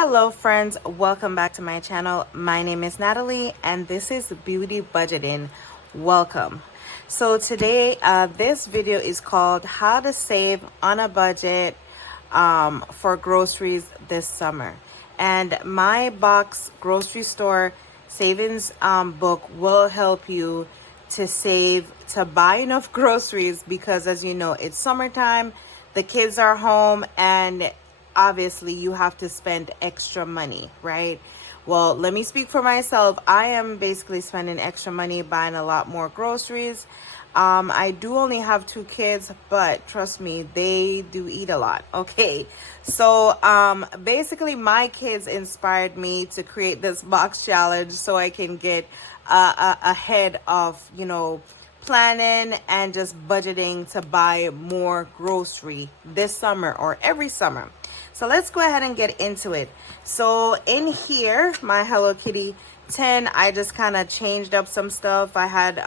Hello friends, welcome back to my channel. My name is Natalie and this is Beauty Budgeting. Welcome. So today this video is called how to save on a budget for groceries this summer. And my box grocery store savings book will help you to save, to buy enough groceries, because as you know, it's summertime, the kids are home, and obviously you have to spend extra money, right? Well, let me speak for myself. I am basically spending extra money buying a lot more groceries. I do only have 2 kids, but trust me, they do eat a lot. Okay. So basically my kids inspired me to create this box challenge so I can get ahead of, planning and just budgeting to buy more grocery this summer or every summer. So let's go ahead and get into it. So in here, my Hello Kitty 10, I just kind of changed up some stuff. I had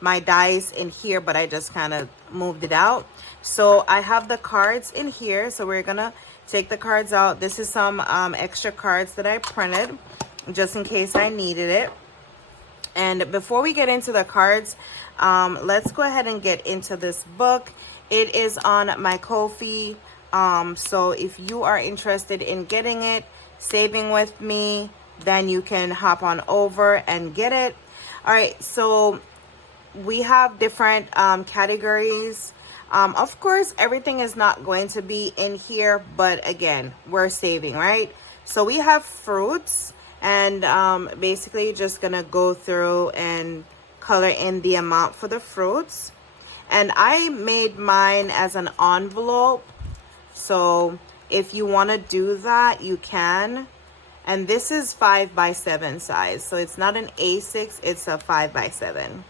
my dice in here, but I just kind of moved it out. So I have the cards in here. So we're gonna take the cards out. This is some extra cards that I printed just in case I needed it. And before we get into the cards, let's go ahead and get into this book. It is on my Ko-fi. So if you are interested in getting it, saving with me, then you can hop on over and get it. All right, so we have different categories. Of course, everything is not going to be in here, but again, we're saving, right? So we have fruits, and basically just gonna go through and color in the amount for the fruits. And I made mine as an envelope. So if you want to do that, you can. And this is 5x7 size. So it's not an A6, it's a 5x7.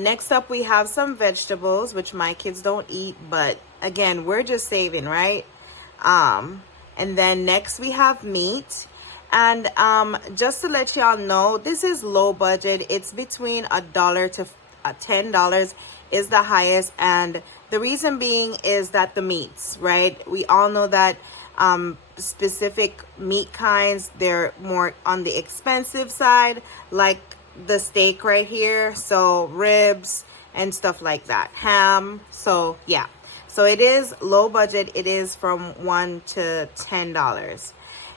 Next up, we have some vegetables, which my kids don't eat. But again, we're just saving, right? And then next we have meat. And just to let y'all know, this is low budget. It's between $1 to $10 is the highest, and the reason being is that the meats, right? We all know that specific meat kinds, they're more on the expensive side, like the steak right here, so ribs and stuff like that, ham. So yeah, so it is low budget. It is from $1 to $10.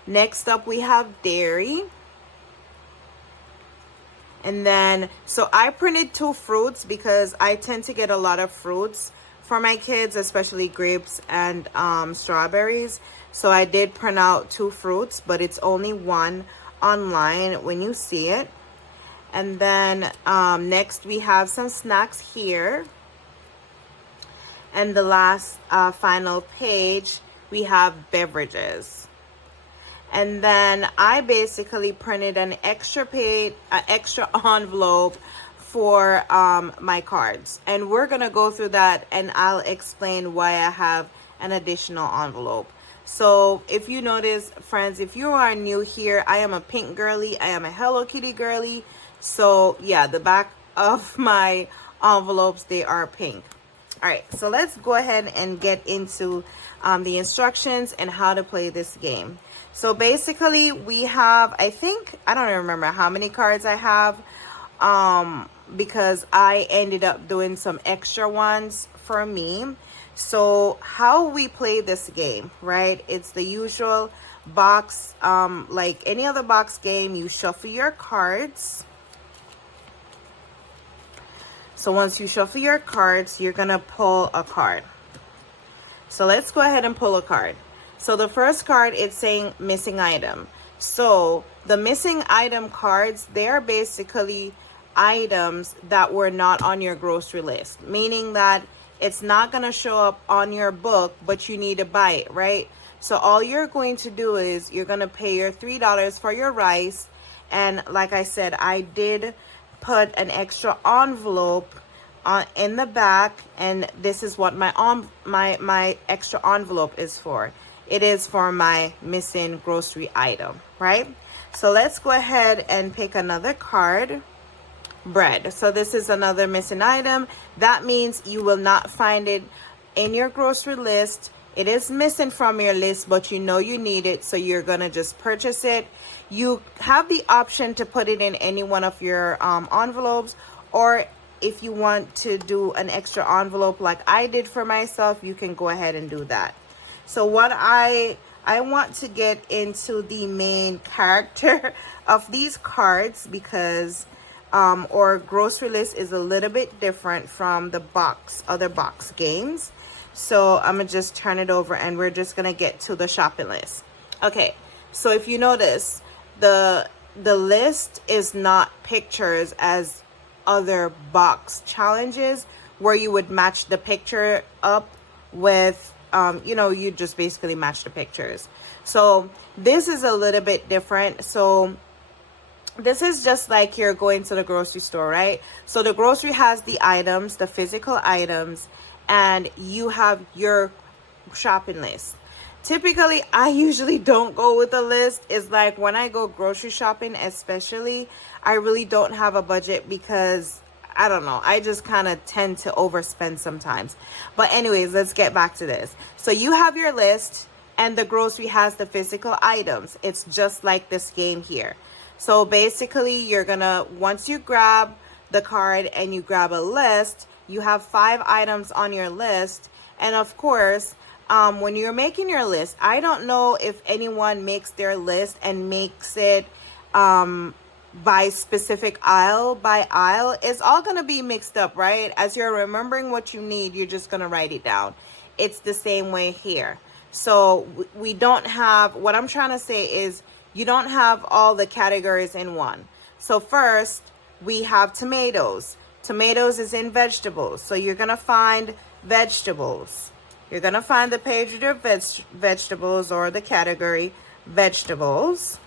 Next up, we have dairy. And then, so I printed 2 fruits because I tend to get a lot of fruits for my kids, especially grapes and strawberries. So I did print out 2 fruits, but it's only 1 online when you see it. And then next we have some snacks here. And the last final page, we have beverages. And then I basically printed an extra extra envelope for my cards. And we're going to go through that and I'll explain why I have an additional envelope. So if you notice, friends, if you are new here, I am a pink girly. I am a Hello Kitty girly. So yeah, the back of my envelopes, they are pink. All right, so let's go ahead and get into the instructions and how to play this game. So basically we have, I don't remember how many cards I have because I ended up doing some extra ones for me. So how we play this game, right? It's the usual box, like any other box game. You shuffle your cards. So once you shuffle your cards, you're gonna pull a card. So let's go ahead and pull a card. So the first card, it's saying missing item. So the missing item cards, they're basically items that were not on your grocery list, meaning that it's not going to show up on your book, but you need to buy it, right? So all you're going to do is you're going to pay your $3 for your rice. And like I said, I did put an extra envelope in the back, and this is what my extra envelope is for. It is for my missing grocery item, right? So let's go ahead and pick another card. Bread. So this is another missing item. That means you will not find it in your grocery list. It is missing from your list, but you know you need it, so you're gonna just purchase it. You have the option to put it in any one of your envelopes, or if you want to do an extra envelope like I did for myself, you can go ahead and do that. So what I want to get into the main character of these cards, because or grocery list is a little bit different from the other box games. So I'm gonna just turn it over and we're just gonna get to the shopping list. Okay, so if you notice, the list is not pictures as other box challenges where you would match the picture up with you just basically match the pictures. So this is a little bit different. So this is just like you're going to the grocery store, right? So the grocery has the items, the physical items, and you have your shopping list. Typically, I usually don't go with a list. It's like when I go grocery shopping, especially, I really don't have a budget because I don't know. I just kind of tend to overspend sometimes. But anyways, let's get back to this. So you have your list and the grocery has the physical items. It's just like this game here. So basically, you're gonna, once you grab the card and you grab a list, you have 5 items on your list. And of course, when you're making your list, I don't know if anyone makes their list and makes it by specific aisle by aisle. It's all going to be mixed up, right? As you're remembering what you need, you're just going to write it down. It's the same way here. So we don't have, what I'm trying to say is you don't have all the categories in one. So first we have tomatoes. Tomatoes is in vegetables. So you're going to find vegetables. You're going to find the page with your vegetables or the category vegetables.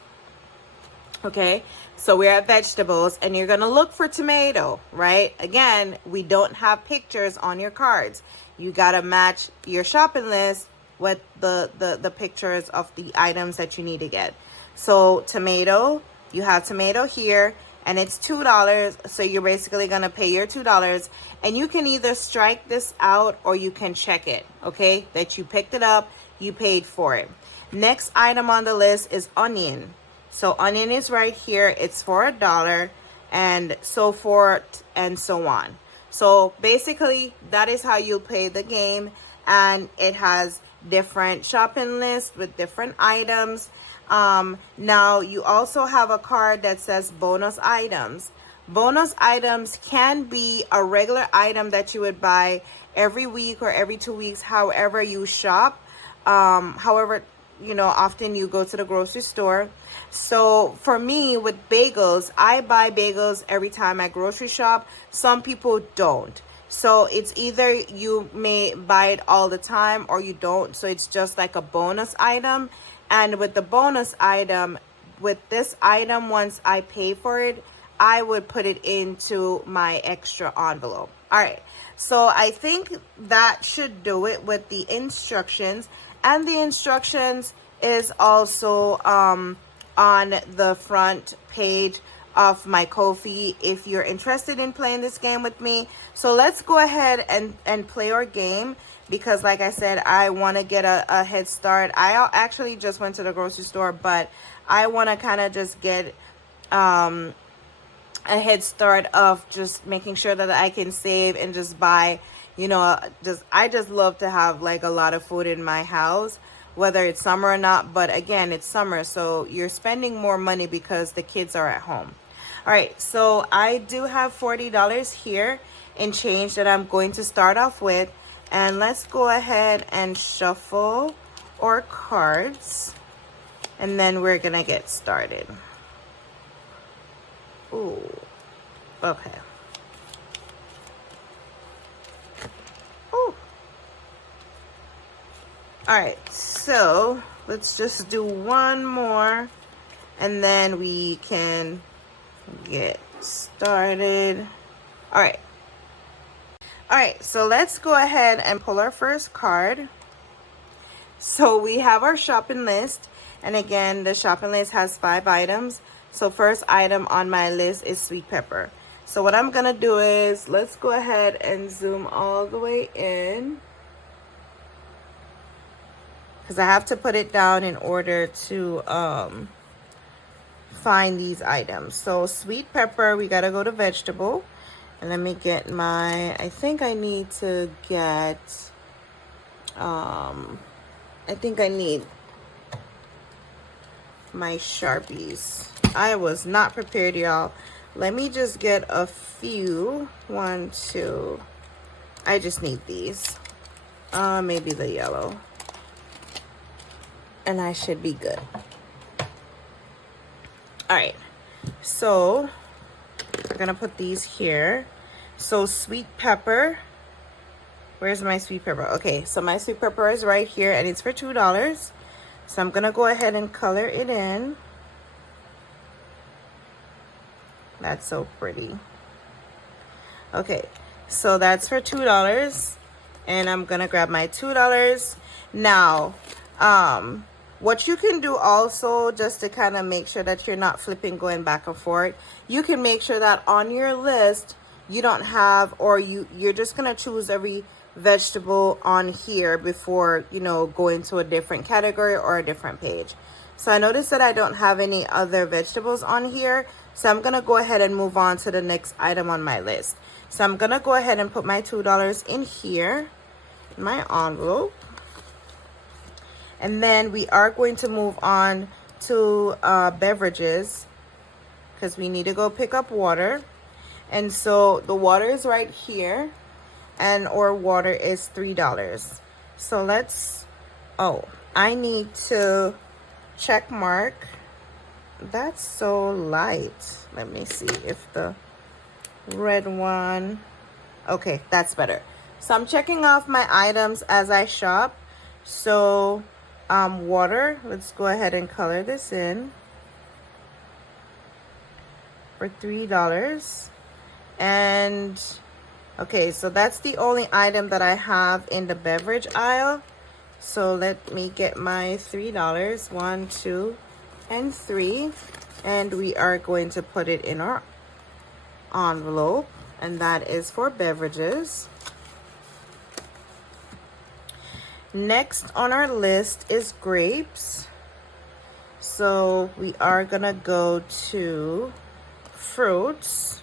Okay, so we're at vegetables and you're going to look for tomato, right? Again, we don't have pictures on your cards. You got to match your shopping list with the pictures of the items that you need to get. So tomato, you have tomato here and it's $2. So you're basically going to pay your $2 and you can either strike this out or you can check it, okay? That you picked it up, you paid for it. Next item on the list is onion. So onion is right here. It's for $1 and so forth and so on. So basically that is how you'll play the game, and it has different shopping lists with different items. Now you also have a card that says bonus items. Bonus items can be a regular item that you would buy every week or every 2 weeks, however you shop, however often you go to the grocery store. So for me with bagels, I buy bagels every time I grocery shop. Some people don't. So it's either you may buy it all the time or you don't. So it's just like a bonus item. And with the bonus item, with this item, once I pay for it, I would put it into my extra envelope. All right. So I think that should do it with the instructions. And the instructions is also on the front page of my Ko-fi if you're interested in playing this game with me. So let's go ahead and play our game, because like I said, I want to get a head start. I actually just went to the grocery store, but I want to kind of just get a head start of just making sure that I can save and just buy, I just love to have like a lot of food in my house, whether it's summer or not. But again, it's summer, so you're spending more money because the kids are at home. All right, so I do have $40 here in change that I'm going to start off with. And let's go ahead and shuffle our cards, and then we're gonna get started. Ooh, okay. Ooh. All right, so let's just do one more and then we can get started. All right. All right, so let's go ahead and pull our first card. So we have our shopping list. And again, the shopping list has 5 items. So first item on my list is sweet pepper. So what I'm going to do is, let's go ahead and zoom all the way in. because I have to put it down in order to find these items. So sweet pepper, we gotta go to vegetable. And let me get my, I think I need to get, I think I need my Sharpies. I was not prepared, y'all. Let me just get a few. 1, 2. I just need these. Maybe the yellow. And I should be good. All right. So we're gonna put these here. So sweet pepper. Where's my sweet pepper? Okay, so my sweet pepper is right here, and it's for $2. So I'm gonna go ahead and color it in. That's so pretty. Okay, so that's for $2, and I'm gonna grab my $2. Now, what you can do also, just to kind of make sure that you're not flipping, going back and forth, you can make sure that on your list you don't have, or you're just gonna choose every vegetable on here before, you know, going to a different category or a different page. So I noticed that I don't have any other vegetables on here, so I'm gonna go ahead and move on to the next item on my list. So I'm gonna go ahead and put my $2 in here, in my envelope. And then we are going to move on to beverages, because we need to go pick up water. And so the water is right here, and our water is $3. So let's, oh, I need to check mark. That's so light. Let me see if the red one, okay, that's better. So I'm checking off my items as I shop. So water, let's go ahead and color this in for $3. And okay, so that's the only item that I have in the beverage aisle. So let me get my $3. 1, 2, and 3. And we are going to put it in our envelope, and that is for beverages. Next on our list is grapes. So we are gonna go to fruits.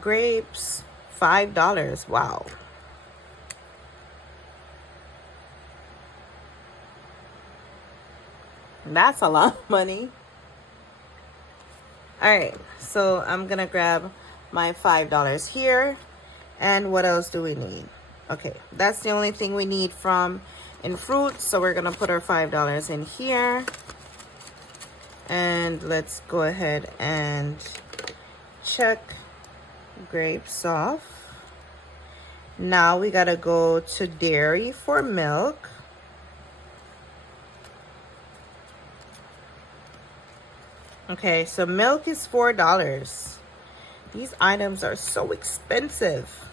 Grapes, $5. Wow. That's a lot of money. All right, so I'm gonna grab my $5 here. And what else do we need? Okay, that's the only thing we need from in fruits. So we're gonna put our $5 in here. And let's go ahead and check grapes off. Now we gotta go to dairy for milk. Okay, so milk is $4. These items are so expensive,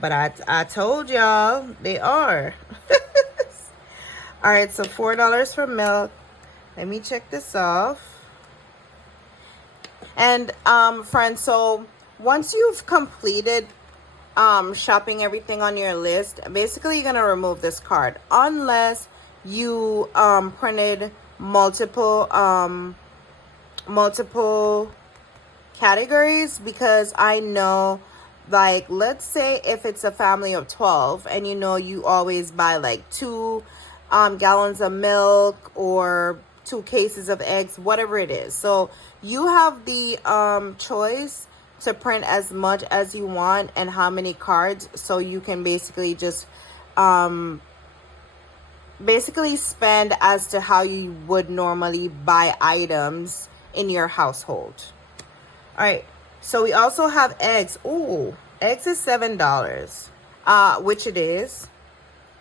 but I told y'all they are. All right, so $4 for milk. Let me check this off. And friends, so once you've completed shopping everything on your list, basically you're gonna remove this card unless you printed multiple categories, because I know, like, let's say if it's a family of 12 and you know you always buy like 2 gallons of milk or 2 cases of eggs, whatever it is. So you have the choice to print as much as you want and how many cards, so you can basically just spend as to how you would normally buy items in your household. All right, so we also have eggs. Ooh, eggs is $7, which it is.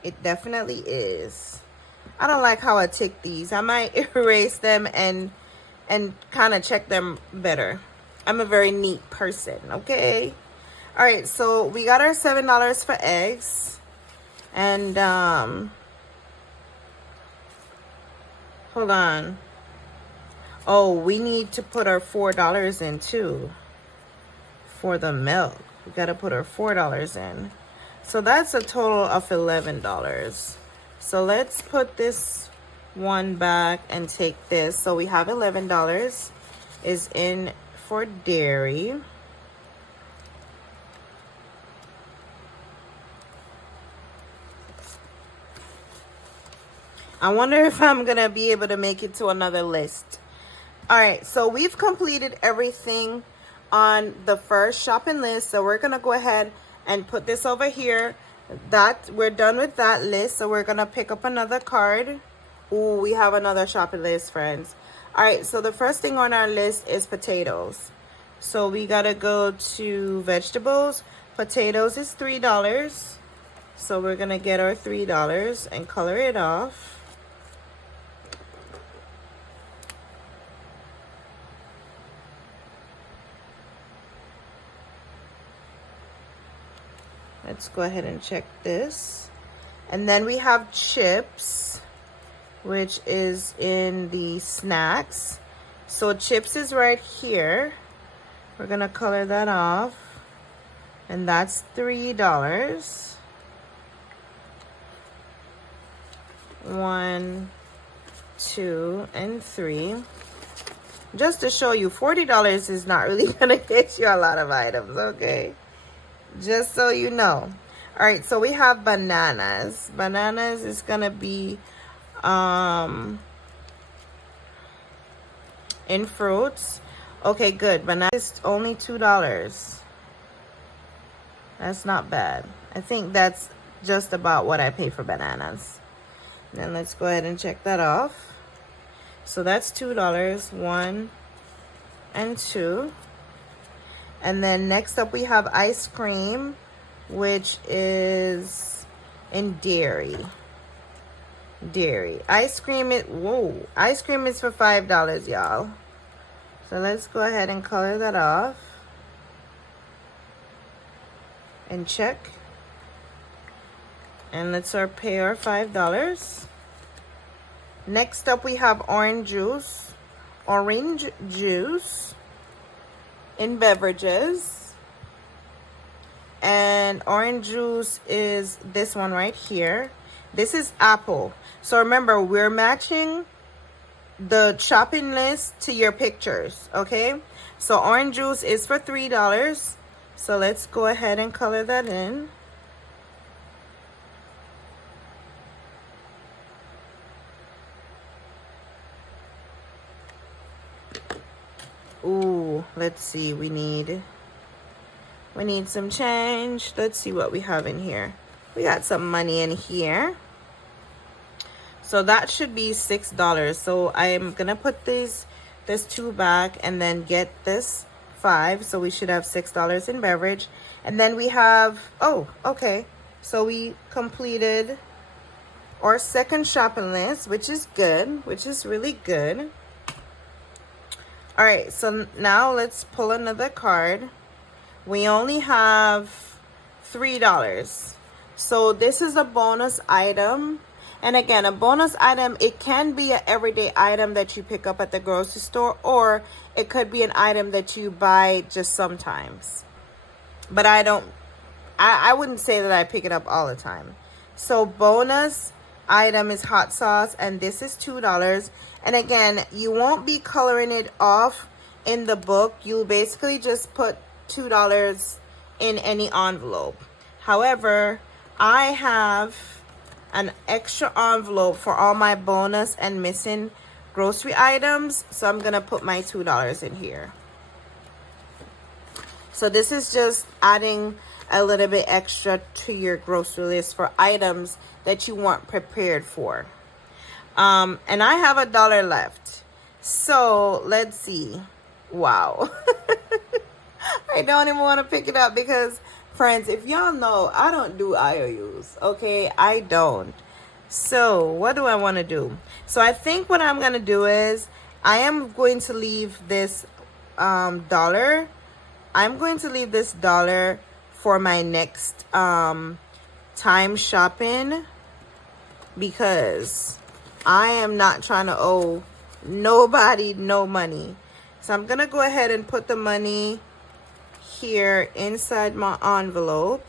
It definitely is. I don't like how I tick these. I might erase them and kind of check them better. I'm a very neat person, okay? All right, so we got our $7 for eggs. And hold on. Oh, we need to put our $4 in too for the milk. We got to put our $4 in. So that's a total of $11. So let's put this one back and take this. So we have $11 is in for dairy. I wonder if I'm gonna be able to make it to another list. All right, so we've completed everything on the first shopping list. So we're gonna go ahead and put this over here. That we're done with that list. So we're gonna pick up another card. Ooh, we have another shopping list, friends. All right, so the first thing on our list is potatoes. So we gotta go to vegetables. Potatoes is $3. So we're gonna get our $3 and color it off. Let's go ahead and check this. And then we have chips, which is in the snacks. So chips is right here. We're gonna color that off. And that's $3. 1, 2, and 3. Just to show you, $40 is not really gonna get you a lot of items, okay? Just so you know. All right, so we have bananas. Bananas is gonna be in fruits. Okay, good. Banana is only $2. That's not bad. I think that's just about what I pay for bananas. Then let's go ahead and check that off. So that's $2, 1 and 2. And then next up we have ice cream, which is in dairy. Dairy. Ice cream is, whoa, ice cream is for $5, y'all. So let's go ahead and color that off. And check. And let's pay our $5. Next up we have orange juice. Orange juice in beverages. And orange juice is this one right here. This is apple. So remember, we're matching the shopping list to your pictures, okay? So orange juice is for $3. So let's go ahead and color that in. Ooh, let's see, we need some change. Let's see what we have in here. We got some money in here. So that should be $6. So I am gonna put this 2 back and then get this 5. So we should have $6 in beverage. And then we have, oh, okay. So we completed our second shopping list, which is good, which is really good. All right, so now let's pull another card. We only have $3. So this is a bonus item. And again, a bonus item, it can be an everyday item that you pick up at the grocery store, or it could be an item that you buy just sometimes. But I wouldn't say that I pick it up all the time. So bonus item is hot sauce, and this is $2. And again, you won't be coloring it off in the book. You'll basically just put $2 in any envelope. However, I have an extra envelope for all my bonus and missing grocery items, so I'm gonna put my $2 in here. So this is just adding a little bit extra to your grocery list for items that you weren't prepared for. And I have $1 left. So let's see. Wow. I don't even want to pick it up because, friends, if y'all know, I don't do IOUs. Okay, I don't. So what do I want to do? So I think what I'm going to do is I am going to leave this dollar. I'm going to leave this $1 for my next time shopping, because I am not trying to owe nobody no money. So I'm gonna go ahead and put the money here inside my envelope.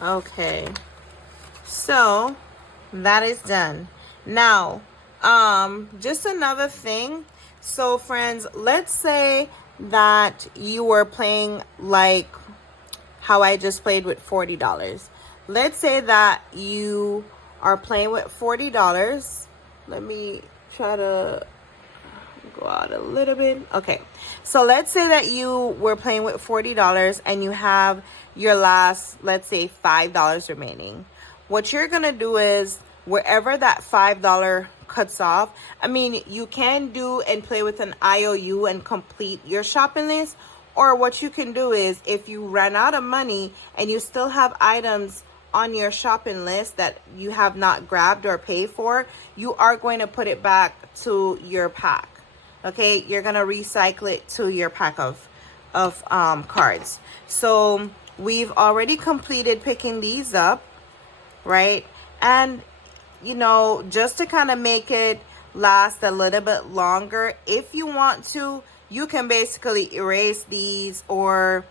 Okay, so that is done. Now, just another thing. So friends, let's say that you were playing like how I just played with $40. Let's say that you are playing with $40. Let me try to go out a little bit. Okay, so let's say that you were playing with $40 and you have your last, let's say, $5 remaining. What you're gonna do is wherever that $5 cuts off, I mean, you can do and play with an IOU and complete your shopping list. Or what you can do is if you run out of money and you still have items on your shopping list that you have not grabbed or paid for, you are going to put it back to your pack. Okay, you're gonna recycle it to your pack of cards. So we've already completed picking these up, right? And you know, just to kind of make it last a little bit longer, if you want to, you can basically erase these or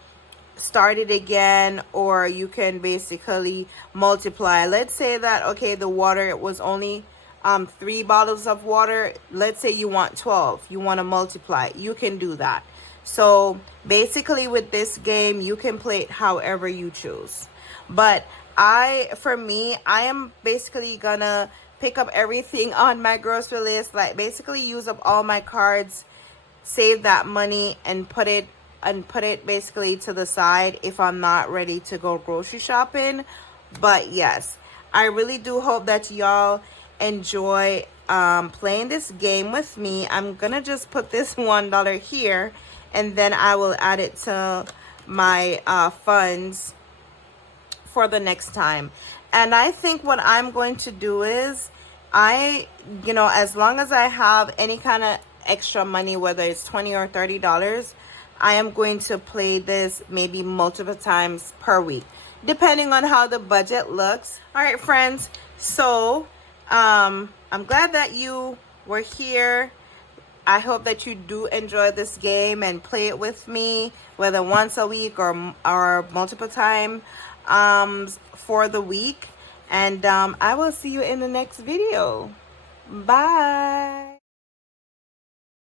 start it again, or you can basically multiply. Let's say that, okay, the water was only 3 bottles of water. Let's say you want 12, you want to multiply, you can do that. So basically with this game, you can play it however you choose. But for me, I am basically gonna pick up everything on my grocery list, like basically use up all my cards, save that money and put it basically to the side if I'm not ready to go grocery shopping. But yes, I really do hope that y'all enjoy playing this game with me. I'm gonna just put this $1 here and then I will add it to my funds for the next time. And I think what I'm going to do is as long as I have any kind of extra money, whether it's 20 or $30, I am going to play this maybe multiple times per week, depending on how the budget looks. All right, friends. So I'm glad that you were here. I hope that you do enjoy this game and play it with me, whether once a week or multiple times for the week. And I will see you in the next video. Bye.